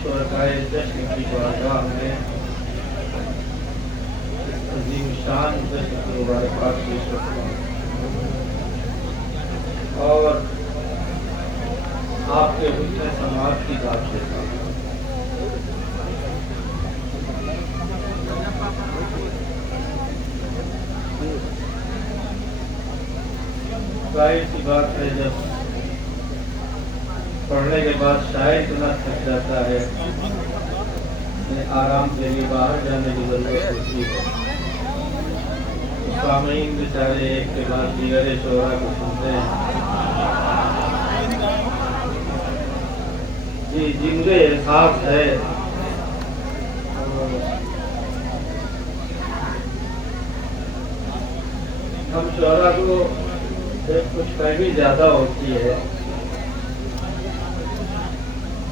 शुरकाए जश्न की बारगाह में अजीम शान जश्न की मुबारकबाद पेश करता हूँ और आपके हुस्न समाज की दाद देता हूँ। जाहिर सी बात है, जब पढ़ने के बाद शायद इतना थक जाता है, आराम के लिए बाहर जाने की जरूरत होती है। सामीन बेचारे एक के बाद दीगरे शोरा को सुनते हैं। जी जी, मुझे एहसास है हम शोरा को कुछ फहमी ज्यादा होती है।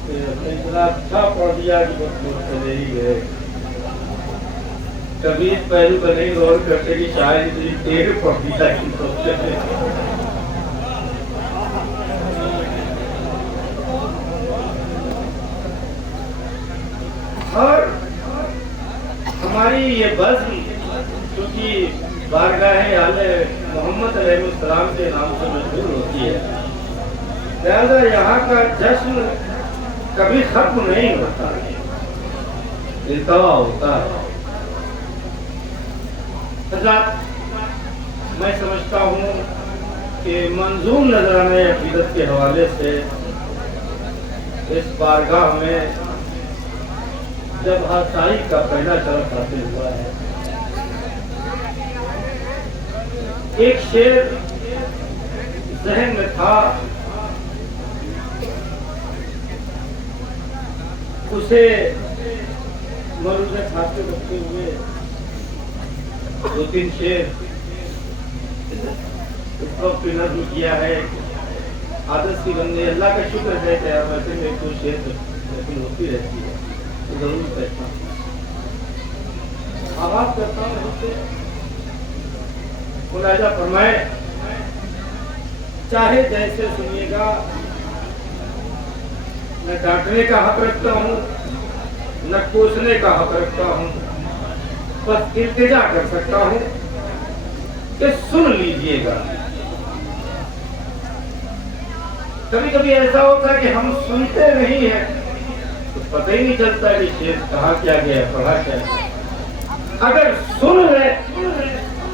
इतना अच्छा पढ़ दिया कि बस दूर चले ही गए। कभी इस पहलू पर नहीं गौर करते कि शायद इतनी देर पढ़ दिया कि सोचते थे। और हमारी ये बस क्योंकि बारगाह आले मोहम्मद अलैहिस्सलाम के नाम से मशहूर होती है, लिहाजा यहाँ का जश्न कभी खत्म नहीं होता, इल्तवा होता है। हज़रात, मैं समझता हूँ कि मंजूम नजराने अकीदत के हवाले से इस बारगाह में जब हासाई का पहला शरफ हासिल हुआ है, एक शेर जहन में था, उसे मरूज़े खाते रखते हुए दो तीन शेर उसको नज़्म किया है। आदत की बंदे अल्लाह का शुक्र है कि वैसे में कुछ शेर लेकिन होती रहती है, तो जरूर कहता हूँ, आवाज करता हूँ। मुलाहिजा फरमाए, चाहे जैसे सुनिएगा, न डांटने का हक रखता हूँ न कोसने का हक रखता हूँ, बस इल्तिजा कर सकता हूँ कि सुन लीजिएगा। कभी कभी ऐसा होता है कि हम सुनते नहीं हैं तो पता ही नहीं चलता कि शेर कहा क्या गया, पढ़ा क्या गया। अगर सुन ले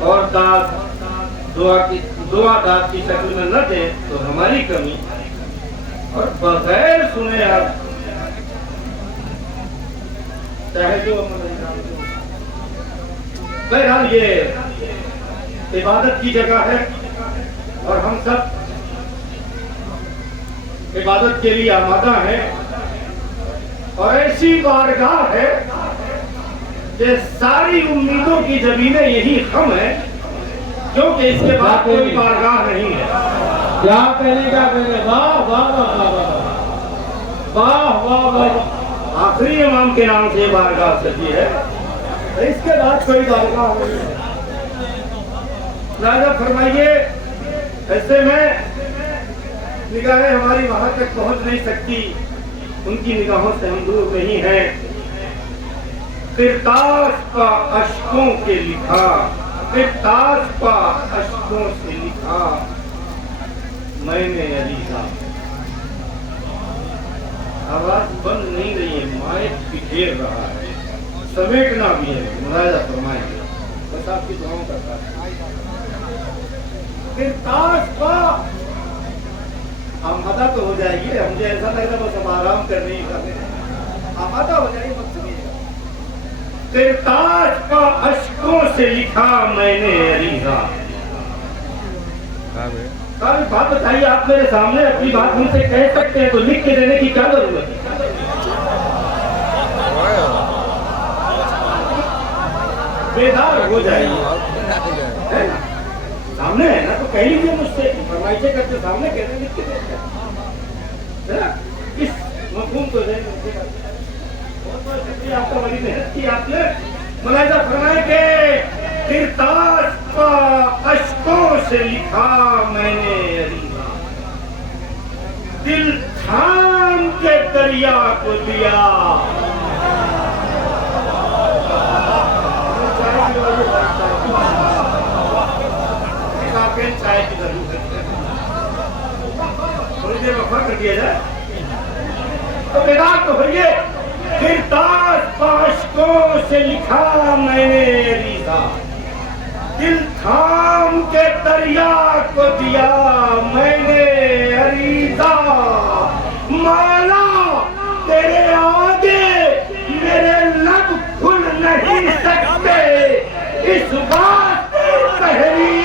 और दाद दुआ दाद की शक्ल में न दे तो हमारी कमी, और बगैर सुने आप चाहे जो बहरहाल ये इबादत की जगह है और हम सब इबादत के लिए आमादा है, और ऐसी बारगाह है कि सारी उम्मीदों की जमीनें यही खम है, क्योंकि इसके बाद कोई बारगाह नहीं है। क्या कहने का कहने, वाह वाह वाह वाह वाह वाह। आखिरी इमाम के नाम से बारगाह सजी है, इसके बाद कोई बारगाह नहीं है। राजा फरमाइए, ऐसे में निगाहें हमारी वहां तक पहुंच नहीं सकती, उनकी निगाहों से हम दूर नहीं हैं। किरतास का अश्कों के लिखा, किरतास का अश्कों से लिखा मैंने अलीजा। आवाज बंद नहीं रही है, माइक बिखेर रहा है, समेटना भी है। मुलाहिजा फरमाएंगे, बस आपकी दुआओं का साथ। किरतास का आमादा तो हो जाएगी, मुझे ऐसा लग रहा है बस हम आराम करने ही करने, आमादा हो जाएगी मत सुनिएगा। किरतास का अश्कों से लिखा मैंने अलीजा। बात बताइए, आप मेरे सामने अपनी बात मुझसे कह सकते हैं तो लिख के देने की क्या जरूरत है? बेदार हो जाइए, सामने है ना तो कह लीजिए मुझसे, फरमाइशें करते सामने कहते लिख के देते है ना। इस मफहूम को बहुत बहुत शुक्रिया आपका, बड़ी मेहनत की आपने। मुलाहिजा फरमाए के किरतास का अश्कों से लिखा मैंने अलीजा, दिल थाम के दरिया को दिया। चाय की जरूरत है, थोड़ी देर वफा कर दिया जाए तो बेदार तो होइए। फिर ताज आशिकों से लिखा मैंने रीता, दिल थाम के दरिया को दिया मैंने अरीजा। मौला तेरे आगे मेरे लब खुल नहीं सकते, इस बात तहरीर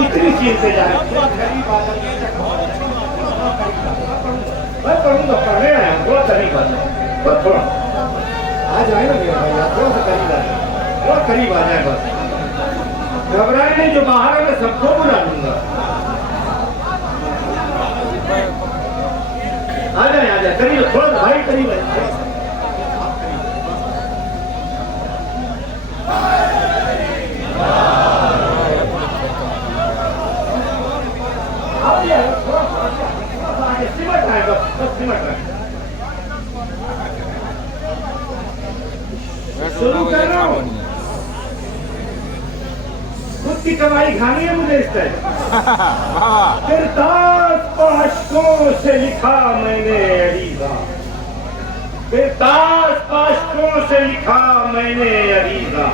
इतनी चीज से जाए। मैं पढ़ूंगा, पढ़ने आया थोड़ा करीब आ जाए, बस थोड़ा आ जाए ना मेरा भाई, थोड़ा सा करीब आ जाए, थोड़ा करीब आ जाए बस। घबराए नहीं, जो बाहर है मैं सबको बुला लूंगा। आ जाए करीब, थोड़ा भाई करीब है। शुरू कर रहा हूँ, खुद की कमाई खानी है मुझे इस टाइम। फिर ताज आशिकों से लिखा मैंने अरीजा, फिर ताज आशिकों से लिखा मैंने अरीजा,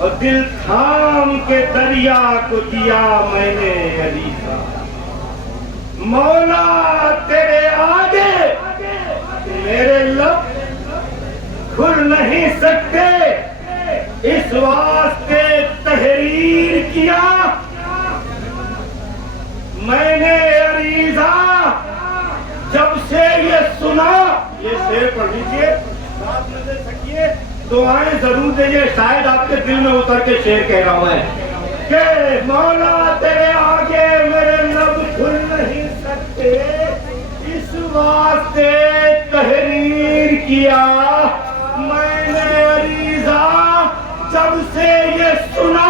और दिल थाम के दरिया को दिया मैंने अरीजा। मौला तेरे आगे मेरे लब खुल नहीं सकते, इस वास्ते तहरीर किया मैंने अरीजा। जब से ये सुना, ये शेर पढ़ लीजिए, साथ में दे सकिए, दुआएं जरूर दीजिए, शायद आपके दिल में उतर के शेर कह रहा हूं कि मौला तेरे आगे मेरे लब खुल नहीं सकते, इस वास्ते तहरीर किया मैंने अरीजा। जब से ये सुना,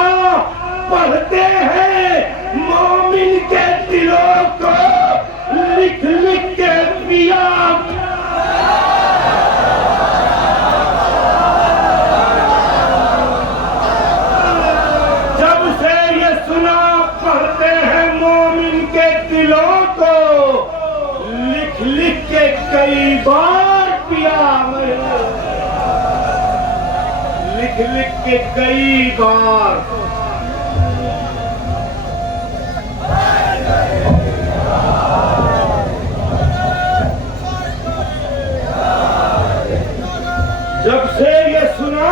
पढ़ते हैं मोमिन के दिलों को लिख लिख के पिया। जब से ये सुना, पढ़ते हैं मोमिन के दिलों को लिख लिख के कई बार पिया मैंने, लिख लिख के कई बार। जब से ये सुना,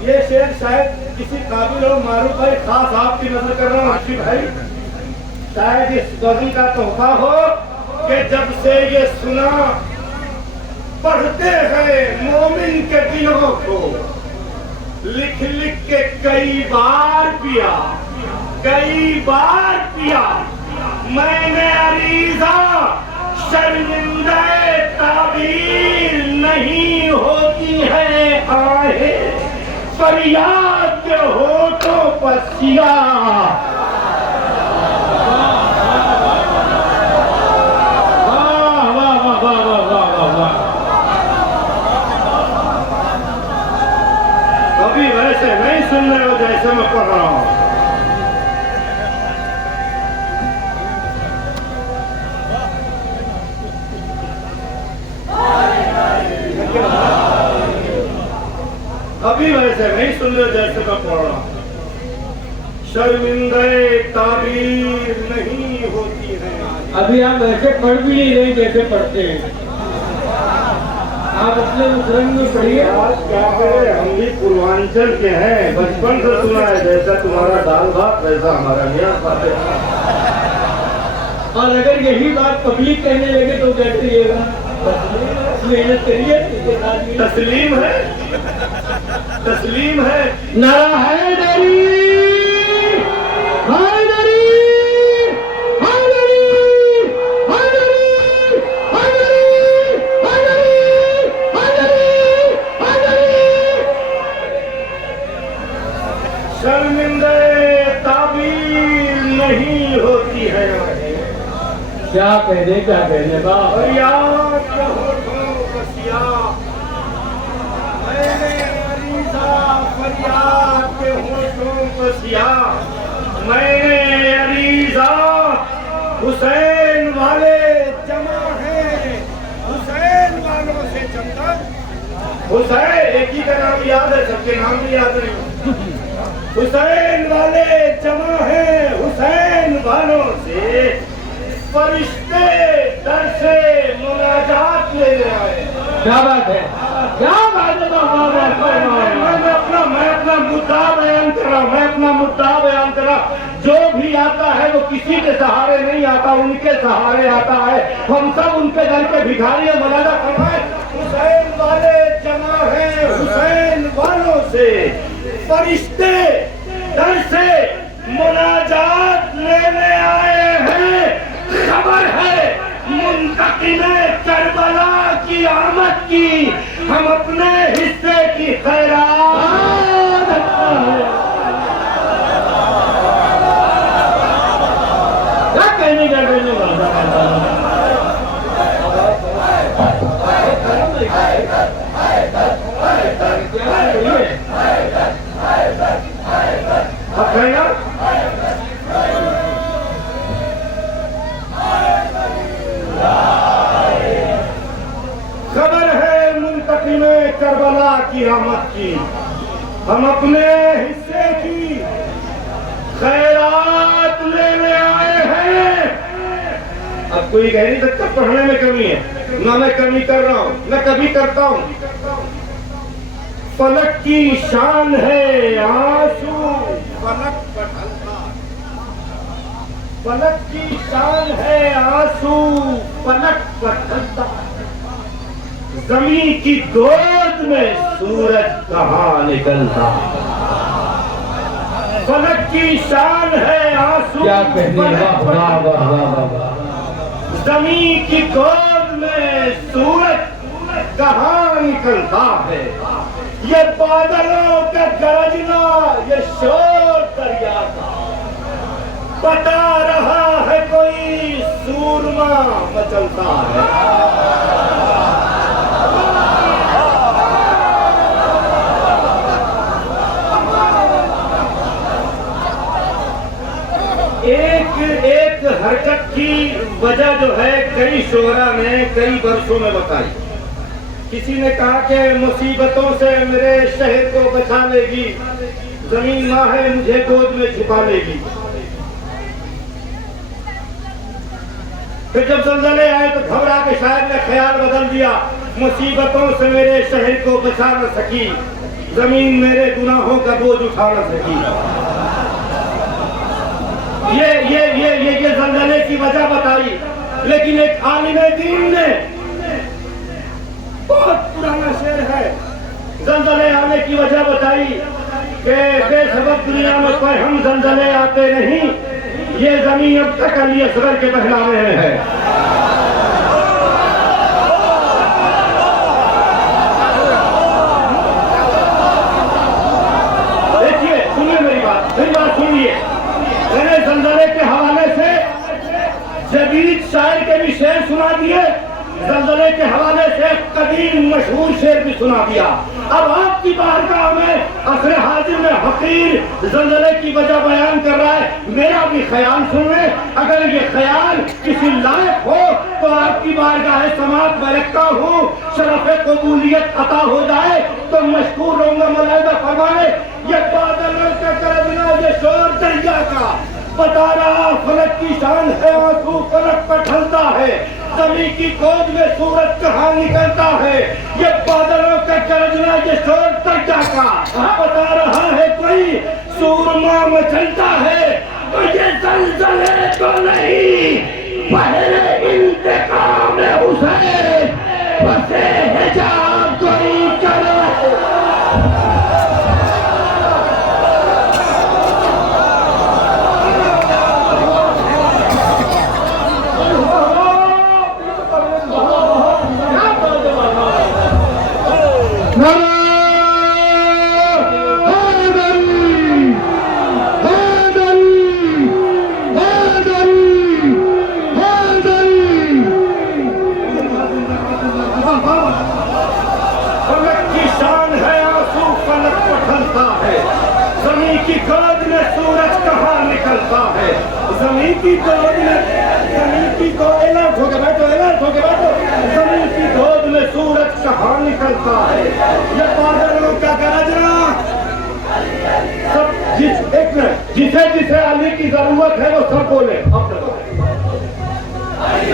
ये शेर शायद किसी काबिल और मारूफ भाई, खास आपकी नजर कर रहा हूँ हर्षी भाई, शायद इस गजल का तोहफा हो कि जब से ये सुना, पढ़ते हैं मोमिन के दिलों को लिख लिख के कई बार पिया, कई बार पिया मैंने अरीजा। शर्मिंदा ताबीर नहीं होती है आहे, फरियाद के होठों पर सिया। अभी वैसे नहीं सुन रहे हो जैसे मैं पढ़ रहा हूं। अभी वैसे नहीं सुन रहे जैसे मैं पढ़ रहा हूं। शर्मिंदे ताबीर नहीं होती है। अभी आप वैसे पढ़ भी नहीं रहे जैसे पढ़ते हैं, आप अपने रंग में पढ़िए। क्या करें, हम भी पूर्वांचल के हैं, बचपन से सुना है, जैसा तुम्हारा दाल भात वैसा हमारा न्यास बात है। और अगर यही बात पब्लिक कहने लगे तो कैसे रहेगा? मेहनत करिए। तस्लीम है, तस्लीम है। नारा हैदरी, हैदरी, हैदरी, हैदरी, हैदरी, हैदरी, हैदरी, हैदरी। शर्मिंदे ताबीर नहीं होती है। क्या कहने बाप। फरियाद के होठों बसिया, मैंने अरीज़ा फरियाद के होठों बसिया, मैंने अरीज़ा हुसैन वाले जमा हैं, हुसैन वालों से चंदा। हुसैन एक ही का नाम याद है, सबके नाम भी याद नहीं। हुसैन वाले जमा हैं, हुसैन वालों से फरिश्ते दर से मुनाजात लेने आए। क्या बात है, क्या बात है। मैं अपना मुद्दा बयान कर रहा हूँ, मैं अपना मुद्दा बयान कर रहा हूँ। जो भी आता है वो किसी के सहारे नहीं आता, उनके सहारे आता है। हम सब उनके दर के भिखारी हैं। मौलाना फरमाए हुसैन वाले जमा हैं, हुसैन वालों से फरिश्ते दर से मुनाजात लेने आए हैं। खबर है मुंतकिम करबला की आमद की, हम अपने हिस्से की खैरात। क्या कहने का खबर है मुंतकिम करबला की आमद की, हम अपने हिस्से की खैरात लेने आए हैं। अब कोई कह नहीं सकता पढ़ने में कमी है, ना मैं कमी कर रहा हूँ, मैं कभी करता हूँ। फलक की शान है आंसू फलक पर ढलता, फलक की शान है आंसू फलक पर ढलता। जमीन की गोद में सूरज कहाँ निकलता। फलक की शान है आंसू क्या कहने जमीन की गोद में सूरज कहाँ निकलता है। ये बादलों का गरजना, ये शोर दरिया का बता रहा है कोई सूरमा मचलता है। एक हरकत की वजह जो है कई शोहरा ने कई वर्षों में बताई। किसी ने कहा कि मुसीबतों से मेरे शहर को बचा लेगी, जमीन माँ है मुझे गोद में छुपा लेगी। फिर जब ज़लज़ले आए तो घबरा के शायद ने ख्याल बदल दिया, मुसीबतों से मेरे शहर को बचा न सकी, जमीन मेरे गुनाहों का बोझ उठा न सकी। ये ज़लज़ले की वजह बताई। लेकिन एक आलिम दीन ने, बहुत पुराना शेर है, ज़लज़ले आने की वजह बताई कि बेसबब दुनिया में कोई हम ज़लज़ले आते नहीं, ये ज़मीन अब तक अली असगर के पहनावे में है। देखिए, सुनिए मेरी बात सुनिए। मैंने ज़लज़ले के हवाले से जदीद शायर के भी शेर सुना दिए, ज़लज़ले के हवाले से कदीम मशहूर शेर भी सुना दिया। अब आपकी बारगाह में असर हाजिर में हकीर ज़लज़ले की वजह बयान कर रहा है। मेरा भी ख्याल सुन ले, अगर ये ख्याल किसी लायक हो तो आपकी बारगाह समात में रखता हूँ, शरफ़ कबूलियत अता हो जाए तो मशकूर रहूंगा। मौलाना फरमाए ये बादलों का गरजना, ये शोर दरिया का बता रहा, फलक की शान है आंसू फलक पर ढलता है, जमीन की गोद में सूरज कहाँ निकलता है। ये बादलों का गरजना, ये शोर दरिया का बता रहा है कोई सूरमा मचलता है। तो ये ज़लज़ले तो नहीं, पहले इंतकाम हुसैन बसे हिजाब कोई करे। गोद में सूरज कहाँ निकलता है, जमीन की गोद में, जमीन की गोद एलर्ट होके बैठो, एलर्ट होके बैठो, जमीन की गोद में सूरज कहाँ निकलता है। ये बादलों का गरजना सब एक मिनट, जिसे जिसे अली की जरूरत है वो सब बोले अपने। अली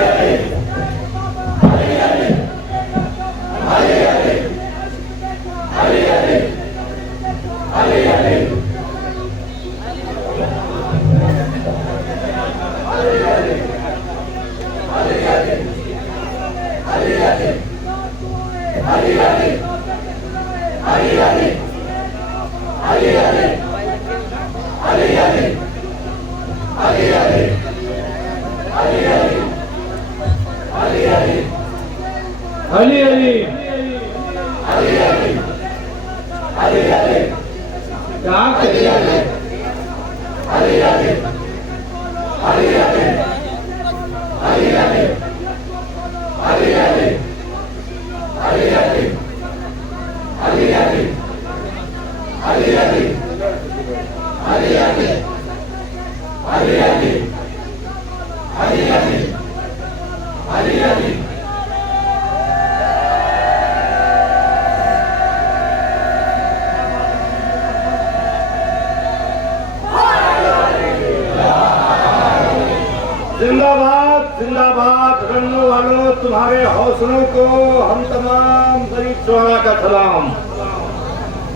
अली क्या करिए जिंदाबाद जिंदाबाद रन्नू वालों, तुम्हारे हौसलों को हम तमाम गरीब शोहरा का सलाम।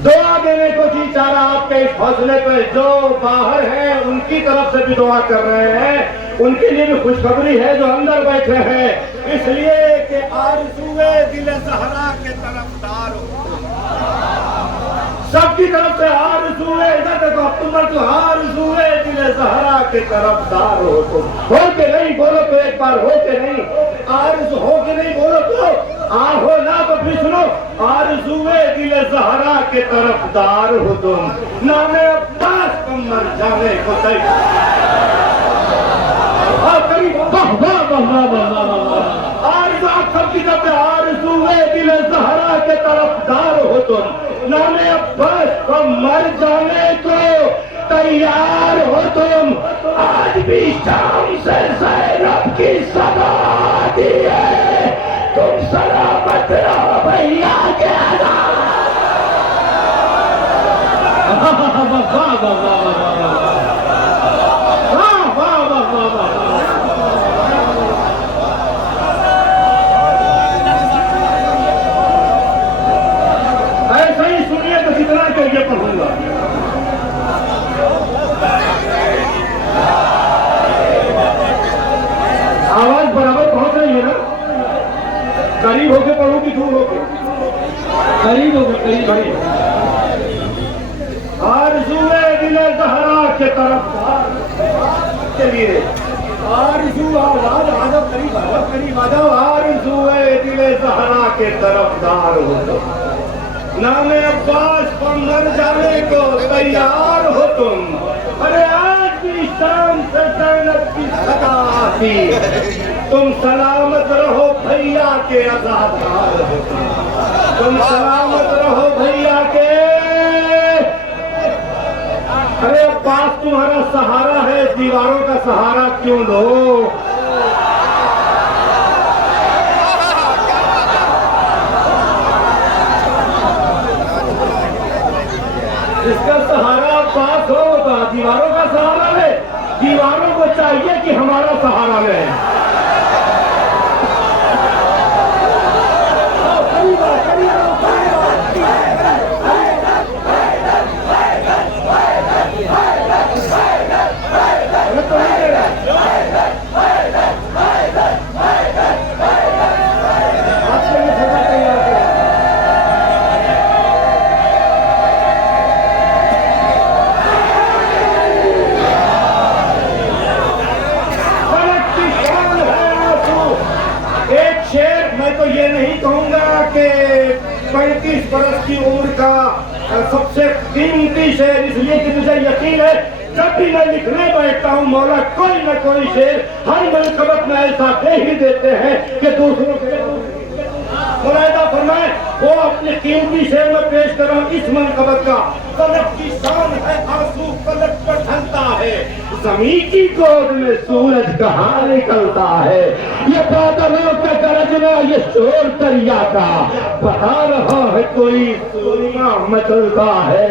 दुआ देने को जी चाह रहा आपके इस हौसले पर, जो बाहर हैं उनकी तरफ से भी दुआ कर रहे हैं, उनके लिए भी खुशखबरी है जो अंदर बैठे हैं, इसलिए कि आरज़ूए दिल ज़हरा के तरफदार हो, सबकी तरफ से आरज़ूए, इधर देखो अक्टूबर तो आरज़ूए दिल ज़हरा के तरफदार हो तुम। हो के नहीं बोलो तो एक बार, हो के नहीं, आरज़ू हो के नहीं बोलो तो आ हो ना, तो फिर सुनो, आरज़ूए दिल ज़हरा के तरफदार हो तुम, नामे अब्बास को मर जाने को आरज़ू आप सबकी तरफ से आरज़ूए दिल ज़हरा के तरफदार हो तुम, नामे अब्बास को मर जाने को तैयार हो तुम। आज भी शाम से ज़ैनब की सदा आती है, तुम सलामत रहो भैया के आज़ाद। ऐसा ही सुनिए तो कितना करिए पढ़ूंगा। आवाज बराबर पहुंच रही है ना? करीब होके पढ़ू कि दूर होके? करीब होकर करीब। आरज़ूए दिल ज़हरा के तरफदार के लिए, आरज़ू आवाज आ जाओ, करीब आ जाओ, आरज़ूए दिल ज़हरा के तरफदार हो तुम, नामे अब्बास पर मर जाने को तैयार हो तुम। अरे आज भी शाम से ज़ैनब की सदा आती, तुम सलामत रहो भैया के आज़ादार हो तुम सलामत रहो भैया के। अरे अब्बास तुम्हारा सहारा है, दीवारों का सहारा क्यों लो? जिसका सहारा अब्बास होगा, दीवारों का सहारा ले, दीवारों को चाहिए कि हमारा सहारा ले। ये नहीं कहूंगा कि 35 बरस की उम्र का सबसे कीमती शेर, इसलिए कि मुझे यकीन है जब भी मैं लिखने बैठता हूँ मौला कोई न कोई शेर हर मनकबत में ऐसा दे ही देते हैं कि दूसरों के मुलाहिदा फरमाए, वो अपने कीमती शेर में पेश कर रहा हूं इस मनकबत का। फलक की शान है आंसू फलक पर ढलता है, जमीन की गोद में सूरज कहाँ निकलता है। ये बादलों का गरजना, ये शोर दरिया का, बता रहा है कोई सूरमा मचलता है।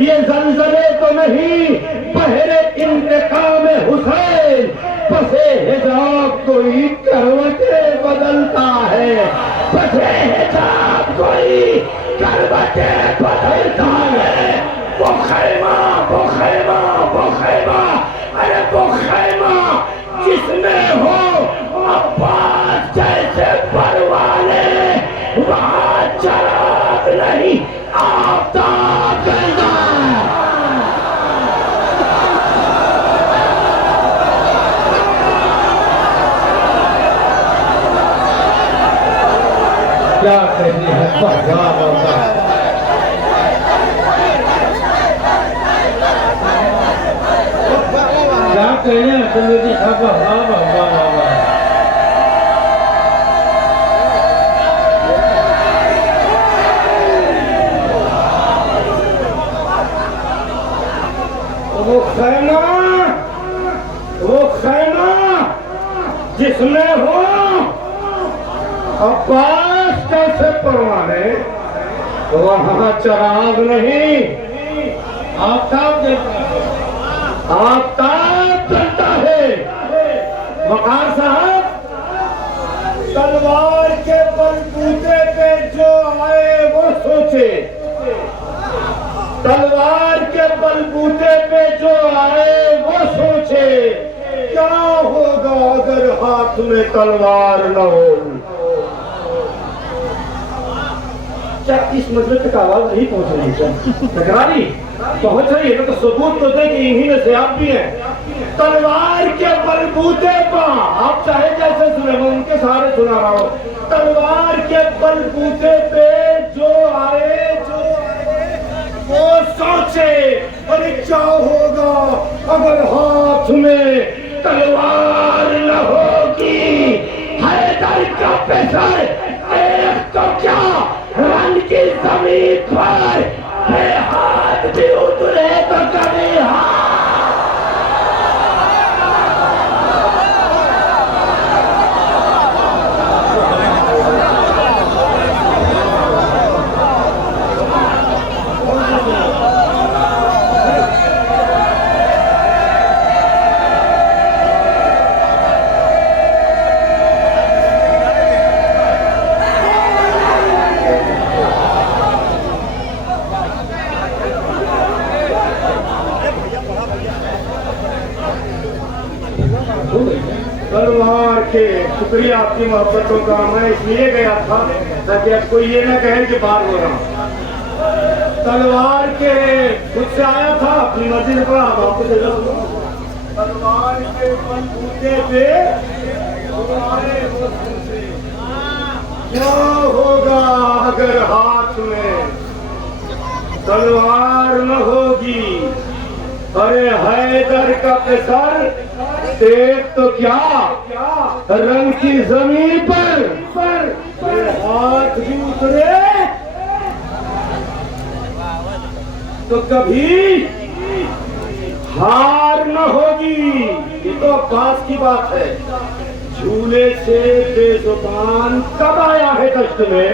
ये जलजले तो नहीं पहरे इंतकाम हुसैन, बसे हिजाब कोई करवटें बदलता है, बसे हिजाब कोई करवटें बदलता है। वो खैमा वो खैमा वो खैमा, अरे वो खैमा जिसमें हो अब्बास जैसे परवाने, वहाँ चराग नहीं आफ्ताब जलता है। क्या कहते हैं, वाह वाह वाह। क्या कहने हैं सुंदरी साहब, वाह वाह वाह वाह वाह। वो खैमा जिसमें हो अब्बास कैसे परवाने, वहाँ चराग नहीं आफ्ताब जलता है। आफ्ताब जलता है। वकार साहब, तलवार के बलबूते पे जो आए वो सोचे, तलवार के बलबूते पे जो आए वो सोचे, क्या होगा अगर हाथ में तलवार न हो। क्या इस मजलिस तक आवाज नहीं पहुंच रही? क्या तकरारी पहुंच रही है? तो सबूत तो दे कि इन्हीं में से आप भी हैं। तलवार के बलबूते पर, आप चाहे जैसे सुने, मैं उनके सहारे सुना रहा हूं। तलवार के बलबूते पे जो आए वो सोचे, अरे क्या होगा अगर हाथ में तलवार न होगी। हैदर का पेशर एक तो क्या रन की जमीन पर हाथ भी उतरे तो कभी हाथ। तलवार के शुक्रिया आपकी मोहब्बतों का। मैं इसलिए गया था ताकि अब कोई ये ना कहे कि बात हो रहा। तलवार के खुद से आया था, अपनी मर्जी से पढ़ा, वापस तलवार के बलबूते पे क्या होगा अगर हाथ में तलवार न होगी। अरे हैदर का पेशर एक तो क्या रंग की जमीन पर हाथ भी उतरे तो कभी हार न होगी। ये तो अब्बास की बात है। झूले से बेजुबान कब आया है दश्त में?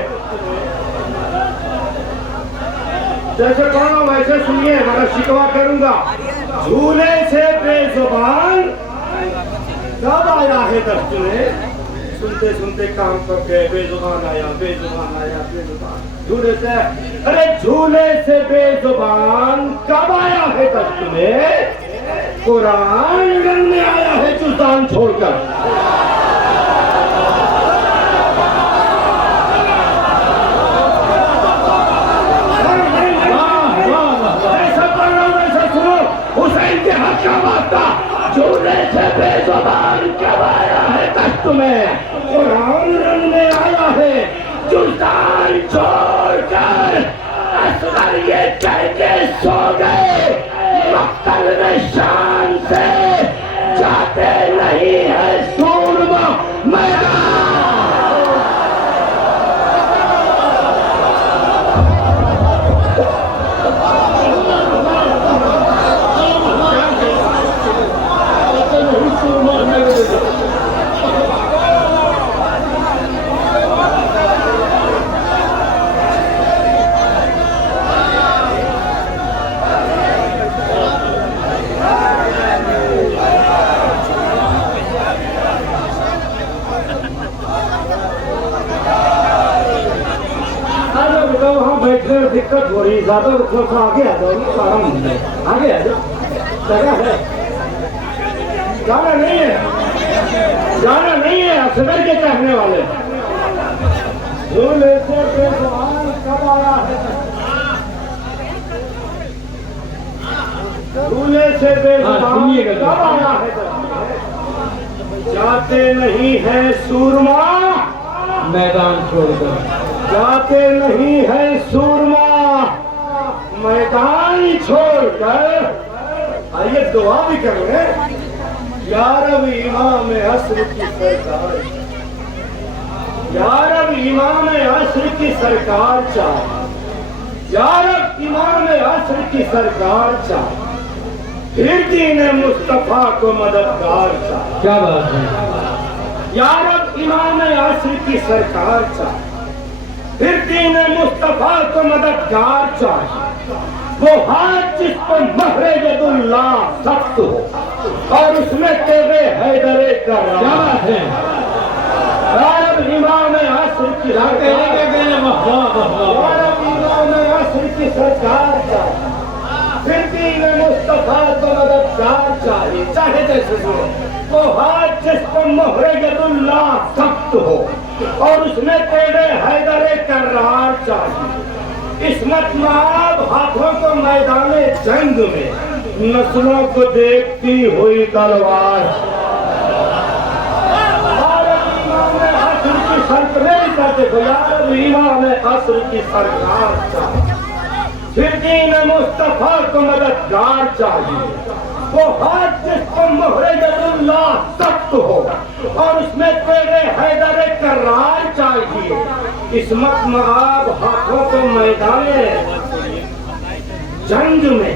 जैसे कहो वैसे सुनिए, मैं शिकवा करूंगा। झूले से बेजुबान कब आया है दश्त में? सुनते सुनते काम कर गए, बेजुबान आया बेजुबान आया बेजुबान। झूले से, अरे झूले से बेजुबान कब आया है दश्त में? कुरान रंग में आया है जुबान छोड़कर। झूले से बेजुबान कब आया है दश्त में? कुरान रंग में आया है जुल्तान छोड़कर। असगर ये कह के सो गए, मक्तल में शान से जाते नहीं है सूरमा मैदान। थोड़ी ज्यादा थोड़ा सा आगे आ जाओ, आगे आ जाओ, जगह है। जाना नहीं है, जाना नहीं है, असगर के चाहने वाले। झूले से बेजुबान कब आया है, झूले से बेजुबान कब आया है। जाते नहीं है सूरमा मैदान छोड़कर, जाते नहीं है सूरमा मैदान छोड़कर। आइए दुआ भी कर रहे। यार अब इमाम असर की सरकार, यार अब इमाम असर की सरकार चाहे, यार अब इमाम असर की सरकार चाहे, फिर दीन मुस्तफा को मददगार चाहे। क्या बात है। यार अब इमाम असर की सरकार चाहे, फिर दीन मुस्तफा को मददगार चाहे। वो हाथ जिस पर महरे यदुल्लाह सख्त हो और उसमें तेरे हैदरे का क्या बात है। यार अब इमाम असर की सरकार चाहे, फिर दीन मुस्तफा को मददगार चाहिए। चाहे जैसे सुनो, वो हाथ जिस पर मोहरे यदुल्लाह सख्त हो और उसमें तेरे हैदरे करार चाहिए। इस्मत माब हाथों को मैदाने जंग में नस्लों को देखती हुई तलवार। असर की सरकार चाहिए, फिर दीन मुस्तफा को मददगार चाहिए। वो हाथ जिस पर मोहरे यदुल्लाह सख्त हो और उसमें तेरे हैदरे करार चाहिए। इस्मत माब हाथों को मैदाने जंग में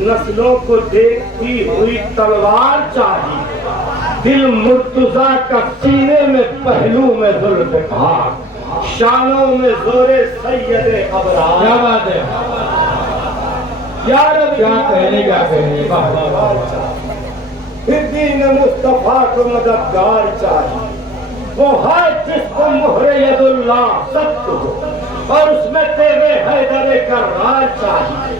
नस्लों को देखती हुई तलवार चाहिए। दिल मुर्तजा का सीने में पहलू में जुल्फ़िकार, शानों में जोरे सैयदे अबरार। क्या बात है यार, क्या कहने फिर दीन मुस्तफा को मददगार चाहिए। वो हाथ जिस पर मोहरे यदुल्लाह सख्त हो और उसमें तेरे हैदरे करार चाहिए।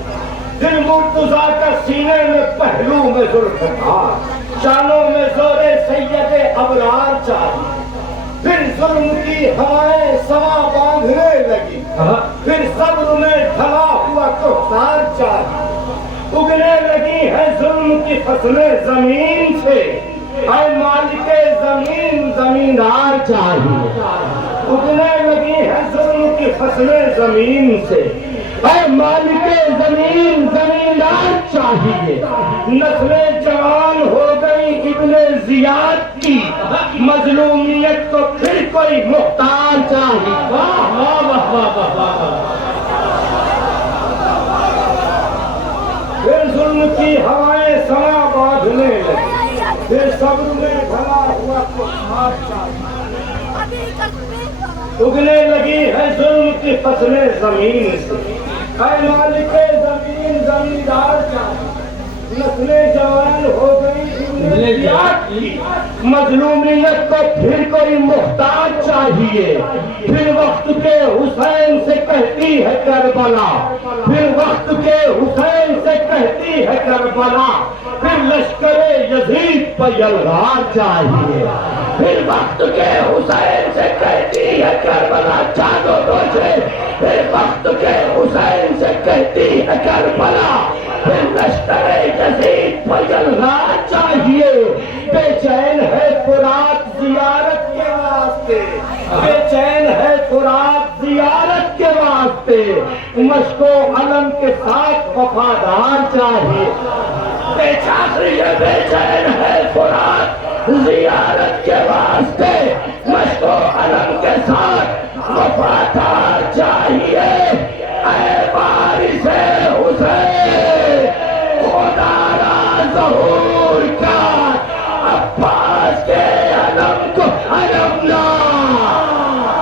दिल मुर्तजा का सीने में पहलू में जुल्फ़िकार, शानों में जोरे सैयदे अबरार चाहिए। फिर जुल्म की हवाएं समा बांधने लगी, फिर सब्र में ढला हुआ कुख्तार चाहिए। उगने लगी है जुल्म की फसलें जमीन से, ऐ मालिके जमीन जमींदार चाहिए। उगने लगी है जुल्म की फसलें जमीन से, ऐ मालिके जमीन जमींदार चाहिए। नस्लें जवान हो गई इब्ने जियाद की, मजलूमियत को फिर कोई मुख्तार चाहिए। वाह वाह वाह वाह वाह। फिर जुल्म की हवाएं समा बांधने लगी, फिर सब्र में ढला हुआ कुख्तार चाहिए। उगने लगी है जुल्म की फसलें जमीन से, ऐ मालिके जमीन जमींदार चाहिए। नस्लें जवान हो गई मजलूमियत को फिर कोई मुख्तार चाहिए। फिर वक्त के हुसैन से कहती है करबला, फिर वक्त के हुसैन से कहती है करबला। फिर लश्करे यजीद पर यलगार चाहिए। फिर वक्त के हुसैन से कहती है करबला जागो रोजे। फिर वक्त के हुसैन से कहती है करबला, फिर लश्करे यजीद पर यलगार चाहिए। बेचैन है फुरात जियारत के वास्ते, बेचैन है फुरात जियारत के वास्ते। मश्को अलम के साथ वफादार चाहिए। बेचैन है फुरात जियारत के वास्ते, मश्को अलम के साथ वफादार चाहिए। ऐ बारिशे हुसैन खुदारा ज़हूर का, अब्बास के अलम को अलम ला।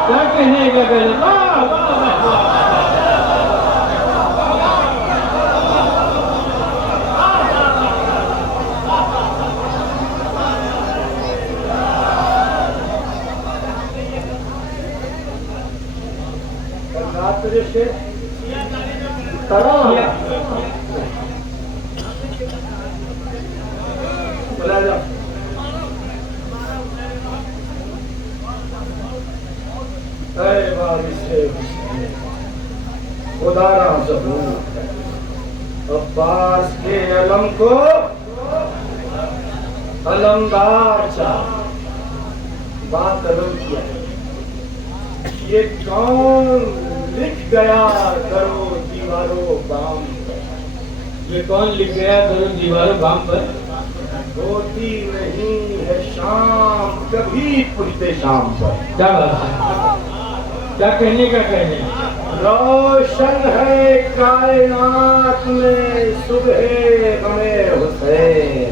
क्या कहने के पहले बुला जाओ। खुदारा जबूर अब्बास के अलम को अलमदार चाह बात अलम किया। ये कौन लिख गया करो दीवारों बाम पर? ये कौन लिख गया करो दीवारों बाम पर? होती नहीं है शाम कभी पुरते शाम पर। क्या बात है, क्या कहने का कहने? रोशन है कायनात में सुबह गमे हुसैन।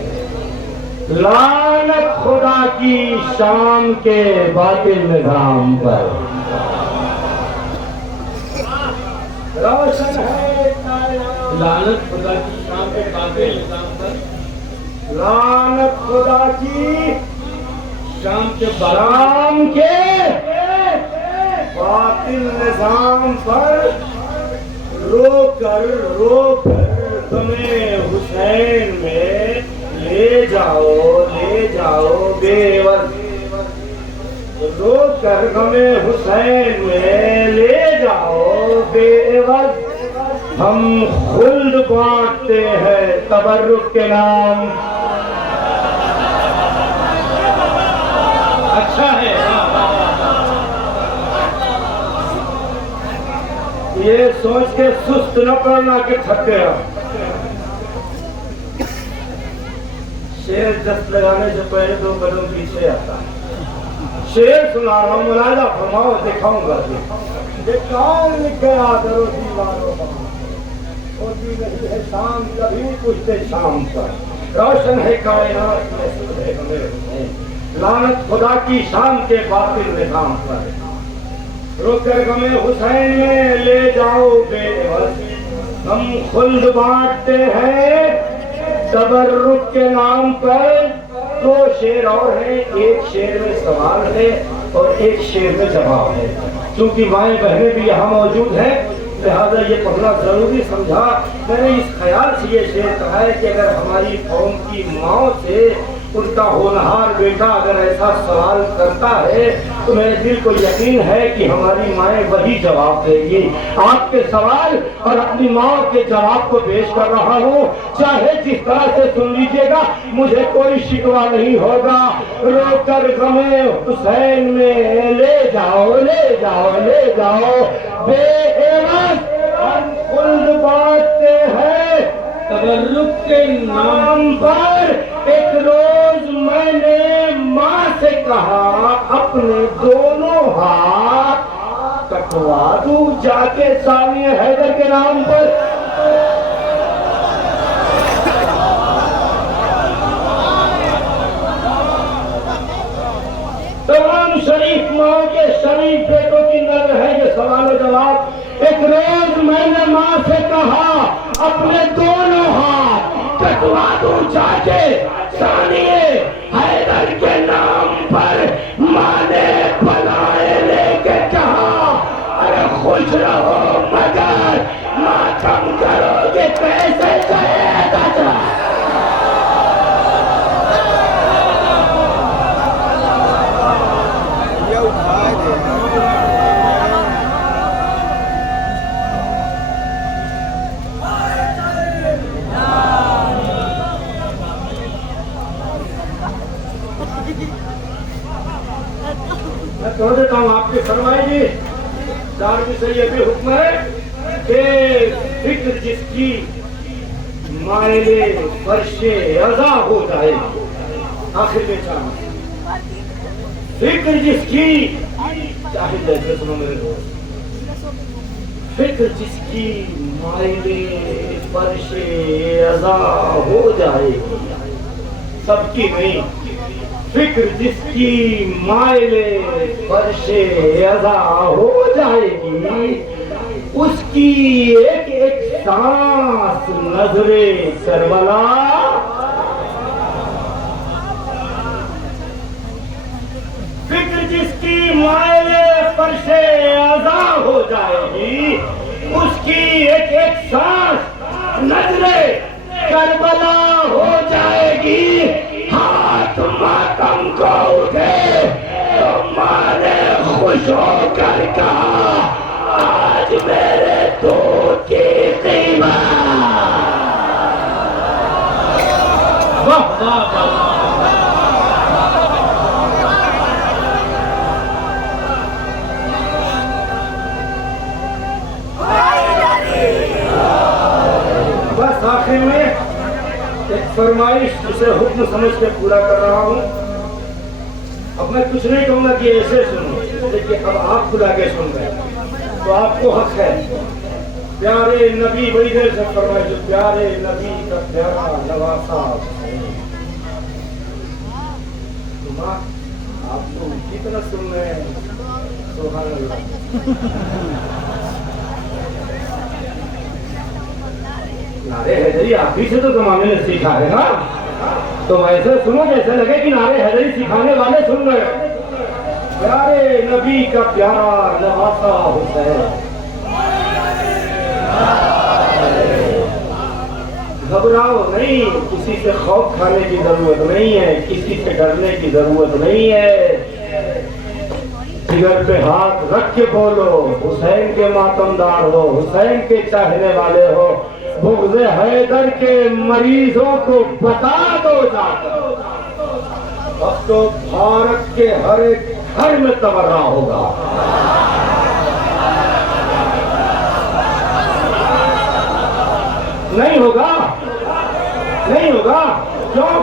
लानत खुदा की शाम के बातिल निजाम पर। रोशन है कायनात, लानत खुदा की शाम के बातिल निजाम पर। लानत खुदा की शाम के शाम के बातिल निजाम पर। रोकर गमे हुसैन में ले जाओ बेवस। रोकर गमे हुसैन में ले जाओ बेवस। हम खुल्द बांटते हैं तबर्रुक के नाम। अच्छा है। ये सोच के सुस्त न पड़ना कि थक गया। शेर दस्त लगाने से पहले 2 कदम पीछे आता है। शेर सुना रहा हूँ, मुलाजा फरमाओ, दिखाऊंगा। ये कौन लिख गया करो दीवारों पर? होती नहीं है शाम कभी पूछते शाम पर। रोशन है कायनात में सुबह गमे हुसैन। लानत खुदा की शाम के बातिल निजाम पर। रोकर गमे हुसैन में ले जाओ बेवस। हम खुल्द बांटते हैं तबर्रुक के नाम पर। 2 शेर और हैं, एक शेर में सवाल है और एक शेर में जवाब है। क्योंकि माएँ बहनें भी यहाँ मौजूद हैं, लिहाजा ये पढ़ना जरूरी समझा। मैंने इस ख्याल से ये शेर कहा है कि अगर हमारी कौम की माओ से उनका होनहार बेटा अगर ऐसा सवाल करता है तो मेरे दिल को यकीन है कि हमारी माएँ वही जवाब देगी। आपके सवाल और अपनी माँ के जवाब को पेश कर रहा हूँ, चाहे जिस तरह से सुन लीजिएगा, मुझे कोई शिकवा नहीं होगा। रोकर गमे हुसैन में ले जाओ बेएवज। हम खुल्द बांटते हैं तबर्रुक के नाम पर। एक रोज मैंने माँ से कहा अपने दोनों हाथ कटवा दूं जाके सानिया हैदर के नाम पर। तमाम शरीफ माओ के शरीफ बेटों की नजर है ये सवाल जवाब। एक रोज मैंने माँ से कहा अपने दोनों हाथ कटवा दूं जाके सानिए हैदर के नाम पर। माँ ने बनाए लेके कहा अरे खुश रहो मगर मातम करोगे कैसे जाएगा। मैं कह देता हूँ आपके फरमाए जी, दारमी से ये भी हुक्म है कि फिक्र जिसकी मायले फर्शे अज़ा हो जाएगी। आखिर में चाह फिक्र जिसकी, चाहे जैसे सुनो मेरे दोस्त, फिक्र जिसकी मायले फर्शे अज़ा हो जाएगी। सबकी नहीं, फिक्र जिसकी मायले फर्शे अज़ा हो जाएगी, उसकी एक एक सांस नजरे करबला। फिक्र जिसकी मायले फर्शे अज़ा हो जाएगी, उसकी एक एक सांस वाह वाह वाह। बस आखिर में एक फरमाइश जिसे हुक्म समझ के पूरा कर रहा हूँ। अब मैं कुछ नहीं कहूँगा कि ऐसे सुनो, लेकिन अब आप खुला के सुन रहे हैं तो आपको हक है। प्यारे नबी, बड़ी देर से फरमाइश, प्यारे नबी का प्यारा नवासा माँ, आप तो उनकी तरह सुन रहे हैं। सुभान अल्लाह। नारे हैदरी आप ही से तो जमाने ने सीखा है ना, तो ऐसे सुनो जैसे लगे कि नारे हैदरी सिखाने वाले सुन रहे हैं। प्यारे नबी का प्यारा नवासा हुसैन, घबराओ नहीं, किसी से खौफ खाने की जरूरत नहीं है, किसी से डरने की जरूरत नहीं है। जिगर पे हाथ रख के बोलो, हुसैन के मातमदार हो, हुसैन के चाहने वाले हो। बुग़्ज़ हैदर के मरीजों को बता दो जाकर, अब तो भारत के हर एक घर में तबर्रा होगा। नहीं होगा, नहीं होगा। क्यों?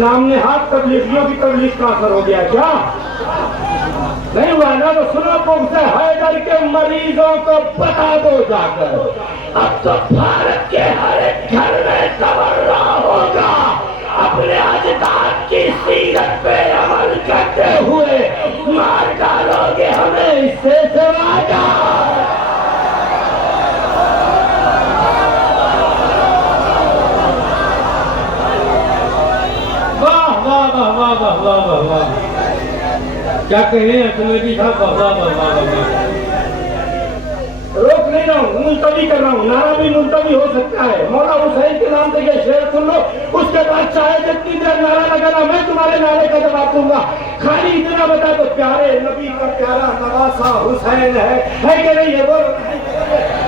नाम ने हाथ तबलीगियों की तबलीग का असर हो गया क्या? नहीं हुआ ना? तो सुनो, बुग़्ज़ हैदर के मरीजों को बता दो जाकर, अब तो भारत के हर एक घर में तबर्रा होगा। अपने अजदाद की सीरत पे अमल करते हुए मार डालोगे हमें इससे सिवाया। वाह वाह वाह वाह वाह वाह वाह वाह, क्या कहें तुम्हें भी था। वाह वाह वाह वाह वाह। रोक नहीं रहा हूँ, मुलतवी कर रहा हूँ, नारा भी मुलतवी हो सकता है। मौला हुसैन के नाम से ये शेर सुन लो, उसके बाद चाहे जितनी देर नारा लगाना, मैं तुम्हारे नारे का जवाब दूंगा। खाली इतना बता दो, प्यारे नबी का प्यारा नवासा हुसैन है कि नहीं है? बोलो,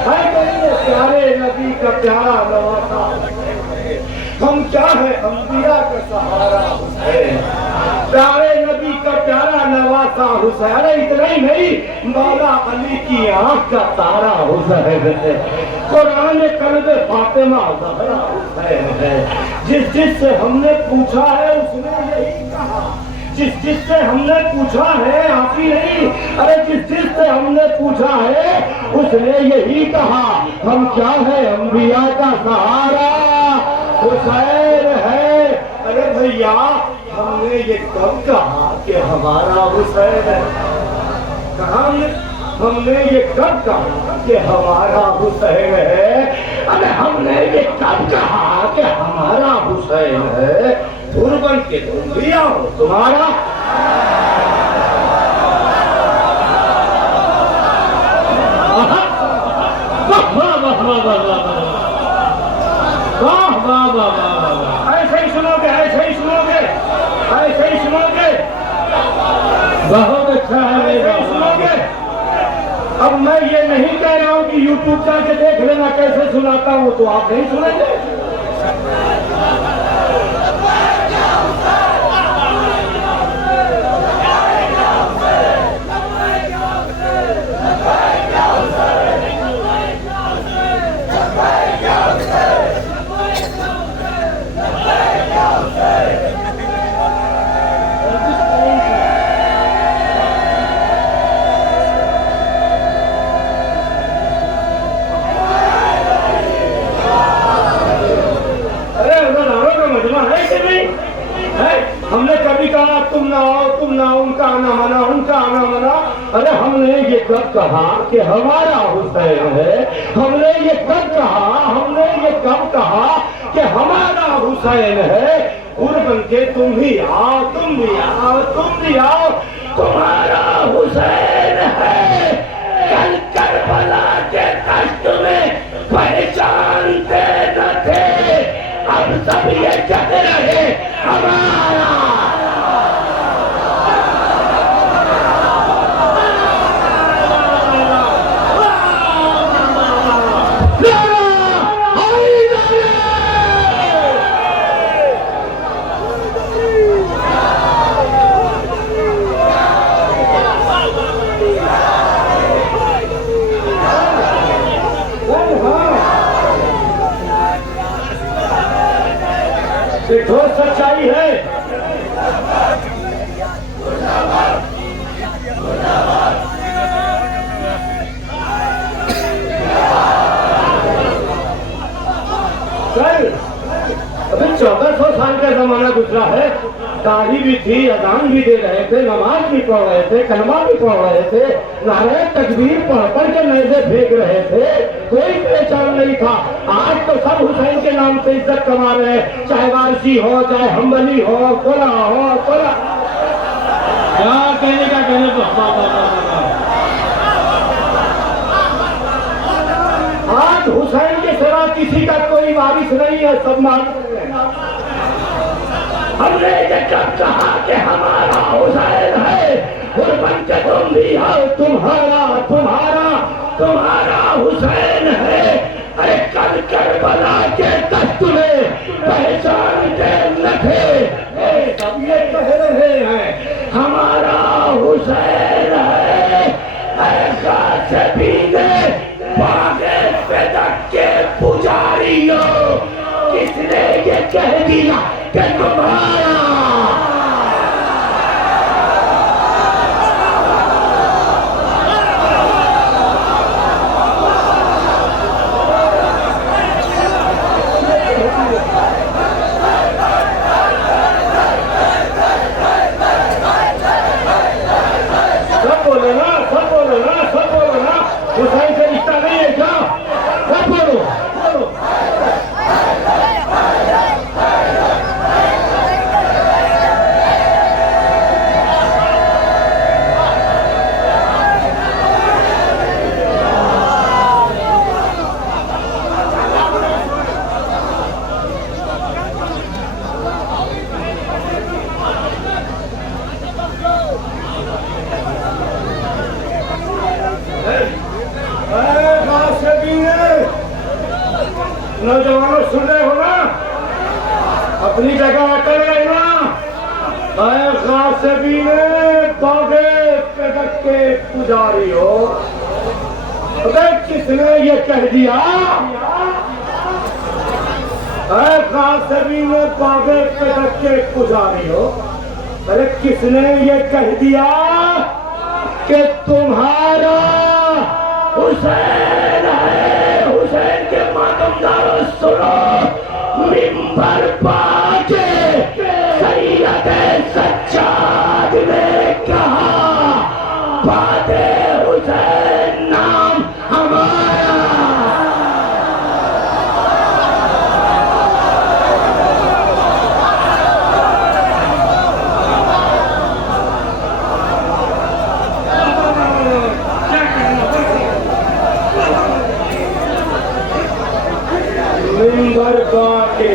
है कि नहीं है? प्यारे नबी का प्यारा नवासा, हम क्या है? अंबिया का सहारा हुसैन, प्यारे नबी का प्यारा नवासा हुसैन। अरे इतना ही नहीं, मौला अली की आंख का तारा हुसैन है, कुरान कल्ब फातिमा ज़हरा हुसैन है। जिससे हमने पूछा है उसने यही कहा, जिससे हमने पूछा है, आप ही नहीं, अरे जिससे हमने पूछा है उसने यही कहा, हम क्या है? अंबिया का सहारा हुसैन है। अरे भैया, हमने ये कब कहा कि हमारा हुसैन है? कहा हमने ये कब कहा कि हमारा हुसैन है? अरे हमने ये कब कहा कि हमारा हुसैन है? बन के तुम लिया हो तुम्हारा। ऐसे ही सुनोगे, ऐसे ही सुनोगे, ऐसे ही सुनोगे। बहुत अच्छा है, ऐसे ही सुनोगे। अब मैं ये नहीं कह रहा हूँ कि यूट्यूब जाके देख लेना कैसे सुनाता हूँ, तो आप नहीं सुनेंगे। हमने कभी कहा तुम ना आओ, तुम ना आओ, उनका आना मना, उनका आना मना। अरे हमने ये कब कहा कि हमारा हुसैन है? हमने ये कब कहा, हमने ये कब कहा कि हमारा हुसैन है? बन के तुम भी आओ, तुम भी आओ, तुम भी आओ, तुम्हारा हुसैन है। कल करबला के कष्ट में पहचानते न थे, अब सब ये कहते रहे हमारा। ये ठोस सच्चाई है। कल अभी 1400 साल का जमाना गुजरा है, दाढ़ी भी थी, अजान भी दे रहे थे, नमाज भी पढ़ रहे थे, कलमा भी पढ़ रहे थे, नारे तकबीर पढ़ पढ़ के नजरे फेंक रहे थे, कोई पहचान नहीं था। आज तो सब हुसैन के नाम से इज्जत कमा रहे हैं, चाहे वारसी हो, चाहे हम्बली हो, कोला हो, कोला। क्या कहने का कहने को आज हुसैन के सिवा किसी का कोई वारिस नहीं है, सब मानते हैं। हमने ये जब कहा कि हमारा हुसैन है, बन के तुम भी हो, तुम्हारा तुम्हारा तुम्हारा हुसैन है। अरे कल करबला के तख्त में पहचानते न थे, सब ये कह रहे हैं हमारा हुसैन है। बागे बेदक के पुजारियों, किसने ये कह दिया कि तुम्हारा सब बोलो ना, सब बोलो ना, सब बोलो ना। हुसैन से रिश्ता नहीं है क्या? सब बोलो, बोलो। नौजवानों सुन रहे हो ना, अपनी जगह अटल रहना। बागे बेदक के पुजारी हो, अरे किसने ये कह दिया? कासबी ने बागे बेदक के पुजारी हो, अरे किसने ये कह दिया कि तुम्हारा हुसैन है? हुसैन के मातमदारों सुनो, मिंबर पाके सैयद सज्जाद ने कहा, बादे हुसैन नाम हमारा। मिंबर पाके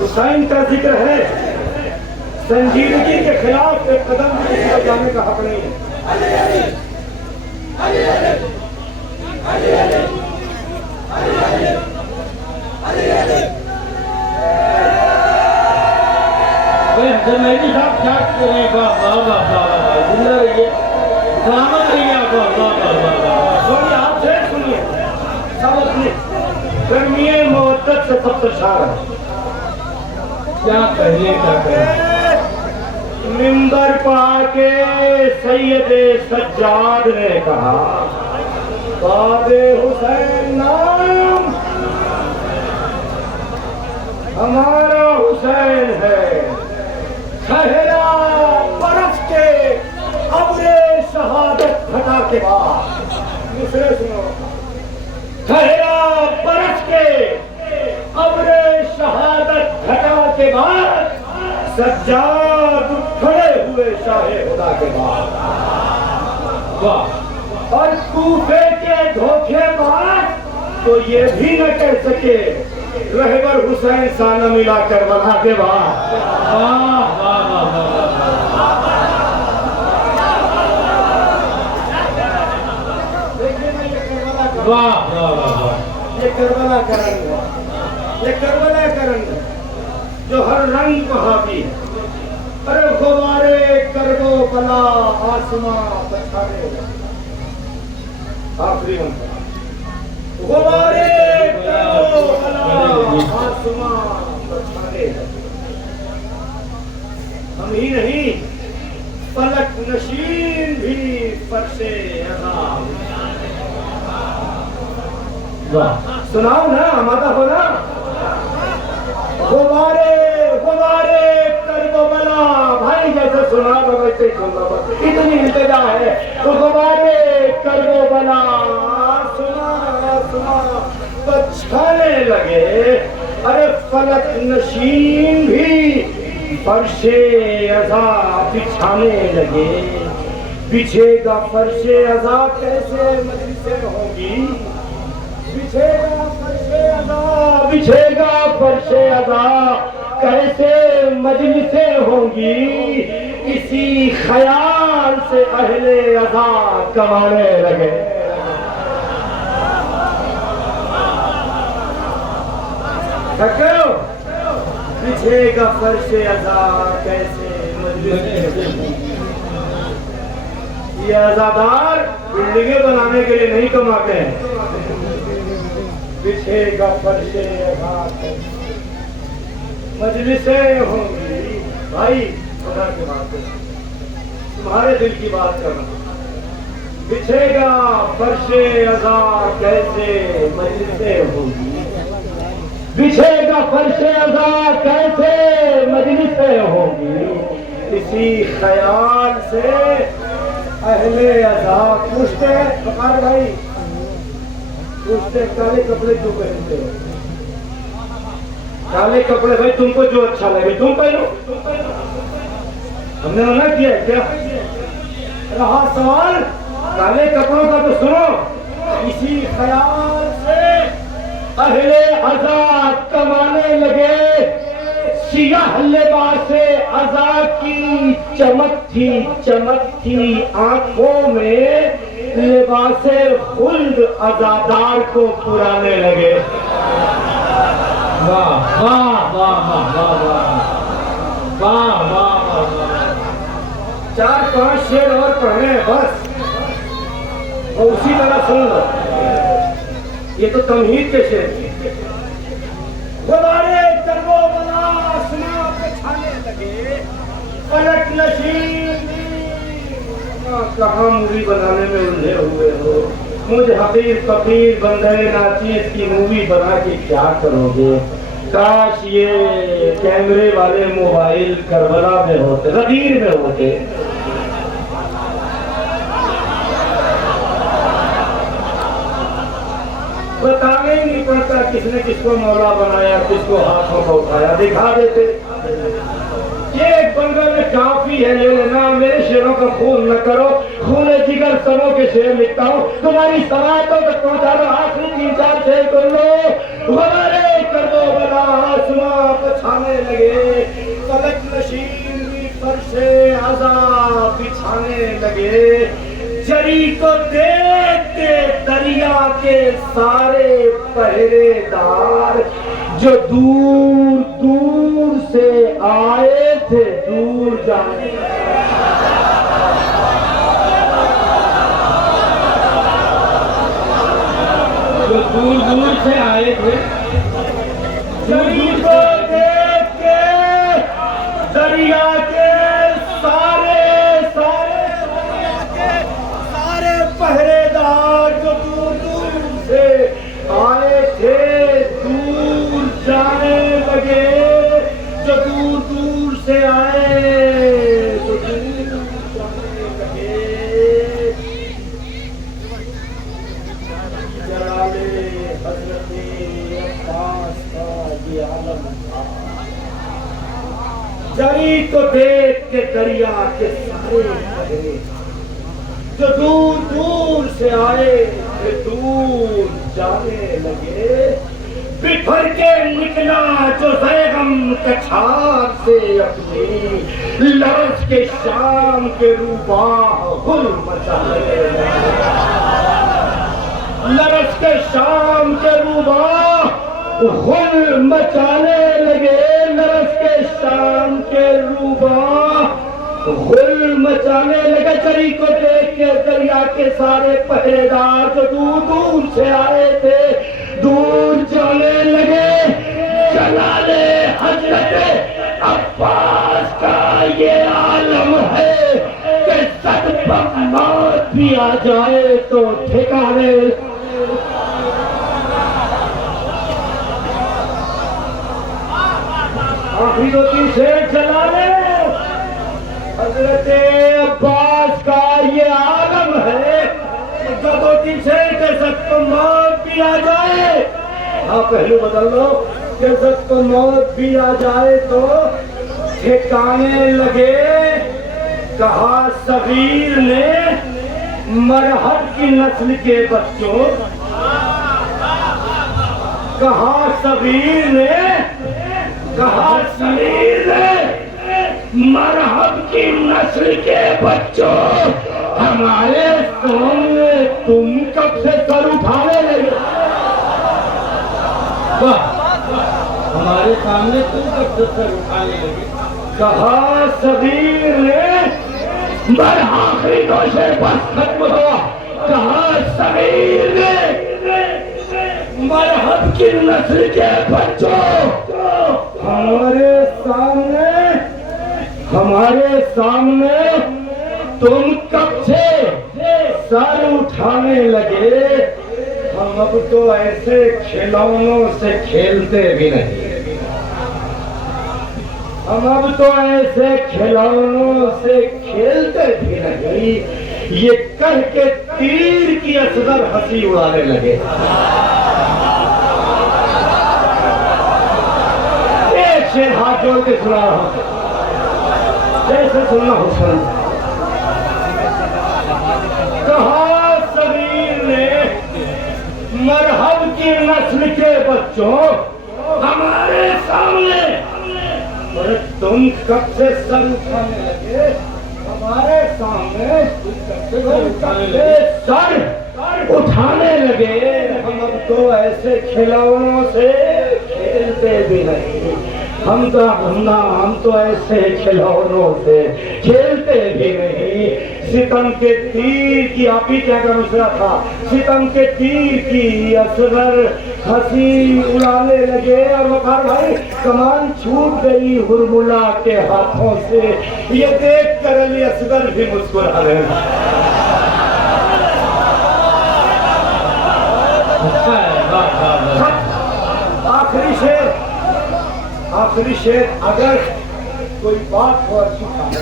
हुसैन का जिक्र है, संजीदगी के खिलाफ एक कदम भी किसी को जाने का हक नहीं है। जमेली साहब क्या करें? जिंदा रहिए, सलामत रहिए। सुनिए, आपसे सुनिए, सब अपनी गर्मीए मोहब्बत से सब शार है। क्या कहिए, क्या कहिए। मिंबर पाके सैयद सज्जाद ने कहा, बाबे हुसैन नाम हमारा हुसैन है। सहरा बरस के अब्रे शहादत शहादत घटा के बाद दूसरे सुनो, ठहरा बरस के अब्रे शहादत घटा के बाद सज्जाद खड़े हुए शाहे खुदा के बाद। वाह। और कूफे के धोखेबाज तो ये भी न कह सके रहबर हुसैन सा न मिला करबला के बाद। ये करबला करंग, ये करबला करंग जो हर रंग को हावी है। अरे गुबारे करबो बला आसमां बछाने लगे। आखिरी मंत्र, गुबारे करबो बला आसमां बछाने लगे। हम ही नहीं पलक नशीन भी फर्शे अज़ाब। सुनाओ ना, माता हो ना। गुबारे गुबारे करबो बला, भाई जैसे सुना तो वैसे ही सुनना पड़ता, इतनी इंतजा है। तो गुबारे करबो बला सुना सुना बछाने लगे। अरे फलक नशीन भी फर्शे अज़ा बिछाने लगे। बिछेगा फर्शे अज़ा कैसे मजलिसें होंगी। बिछेगा फर्शे अज़ा, बिछेगा फर्शे अज़ा कैसे मजलिसें होंगी। इसी ख्याल से अहले अज़ा कमाने लगे। बिछेगा फर्शे अज़ा कैसे मजलिसें होंगी। ये अज़ादार बिल्डिंगें बनाने के लिए नहीं कमाते हैं। बिछेगा फर्शे अज़ा मजलिसें होंगी। भाई खुदा की बात है, तुम्हारे दिल की बात करना। बिछेगा फर्शे अज़ा कैसे मजलिसें होंगी। बिछेगा फर्शे अज़ा कैसे मजलिसें होंगी। इसी ख्याल से अहले अज़ा पूछते, बकार भाई पूछते, काले कपड़े क्यों पहनते हो। काले कपड़े भाई तुमको जो अच्छा लगे तुम पहनो। हमने मना किया क्या। रहा सवाल काले कपड़ों का तो सुनो। इसी ख्याल से अहले अज़ा कमाने लगे। सियाह लिबासे अज़ा की चमक थी आंखों में। लिबासे खुल्द अज़ादार को पुराने लगे। वाह वाह वाह वाह वाह वाह वाह। 4-5 शेर और पढ़े बस, और उसी तरह सुन लो। ये तो तमहीद के शेर। गुबारे करबो बला आसमां बिछाने लगे। पलक नशीन कहाँ मूवी बनाने में उलझे हुए हो। मुझे हकीर फकीर बंदे नाचीज की मूवी बना के क्या करोगे। काश ये कैमरे वाले मोबाइल करबला में होते, गदीर में होते। बताने ही नहीं पड़ता किसने किसको मौला बनाया, किसको हाथों को उठाया, दिखा देते। ये बंगल में काफी है, ले लेना। मेरे शेरों का खून न करो, खूने जिगर सबों के शेर लिखता हूँ। तुम्हारी समातों तक पहुँचा दो, आखिरी 3-4 शेर कर लो। गुबारे कर दो बला आसमां बछाने लगे। पलक नशीन भी फर्शे अज़ा बिछाने लगे। जरी को देख के दरिया के सारे पहरेदार जो दूर दूर से आए थे दूर जाने। जो दूर दूर से आए थे, जरी को देख के दरिया के सारे पहरेदार जो दूर दूर से आए थे दूर जाने लगे। जो दूर दूर से आए तो दूर जाने लगे। हज़रत अब्बास का ये आलम था। जरी तो देख के दरिया के सारे लगे, जो दूर दूर से आए वे दूर जाने लगे। बिखर के निकला जो ज़ैगम कछार से अपनी, लरस के शाम के रूबा गुल मचाने लगे। लरस के शाम के रूबा गुल मचाने लगे। लरस के शाम के रूबा गुल मचाने लगे। चरी को देख के दरिया के सारे पहरेदार जो दूर दूर से आए थे दूर जाने लगे। जलाले हजरत अब्बास का ये आलम है कि सदबम मौत भी आ जाए तो ठिकाने। आखिरी दो तीन शेर चला ले। हजरत अब्बास का ये आलम है, जो दो तीन शेर के सबको मौत भी आ जाए। हाँ पहलू बदल लो कि सबको मौत भी आ जाए तो ठिकाने लगे। कहा सगीर ने मरहब की नस्ल के बच्चों, कहा सगीर ने, कहा सगीर ने मरहब की नस्ल के बच्चों, हमारे सामने तुम कब से सर उठाने लगे? हमारे सामने तुम कब से सर उठाने लगे? कहा सगीर ने, मर आखिरी दोषे बस खत्म हुआ। कहा सगीर ने मरहब की नस्ल के बच्चों, हमारे सामने तुम कब से सर उठाने लगे? हम अब तो ऐसे खिलौनों से खेलते भी नहीं। हम अब तो ऐसे खिलौनों से खेलते भी नहीं। ये कह के तीर की असगर हंसी उड़ाने लगे। एक शेर हाथ जोड़ के सुना रहा हूं, जैसे सुनना हुसन। कहा सगीर ने मरहब की नस्ल के बच्चों, हमारे सामने, अरे तुम कब से सर उठाने लगे? हमारे सामने तुम कब से सर उठाने लगे? हम अब तो ऐसे खिलौनों से खेलते भी नहीं। हम तो ऐसे खिलौनों से खेलते भी नहीं। सितम के तीर की, आप ही क्या कर दूसरा था, सितम के तीर की असगर हंसी उड़ाने लगे। और वकार भाई कमान छूट गई हुरमुला के हाथों से। ये देख कर अली असगर भी मुस्कुरा रहे हैं। आखिरी शेर, आखिरी शेर। अगर कोई बात हो अच्छी खाने,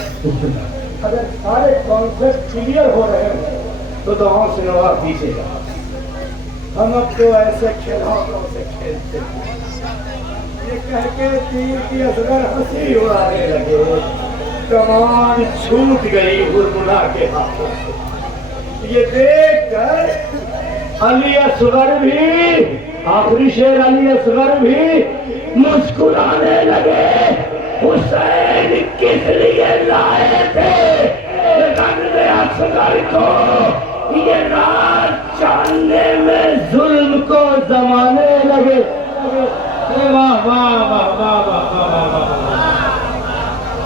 अगर सारे कॉन्सेप्ट क्लियर हो रहे हैं तो दुआओं से नवाज दीजिएगा। हम अब तो ऐसे खिलौनों से खेलते हैं। ये कह के तीर की असगर हंसी उड़ाने लगे। कमान छूट गई हुरमुला के हाथों से। ये देख कर अली असगर भी, आखिरी शेर, अली असगर भी मुस्कुराने लगे। हुसैन किस लिए लाए?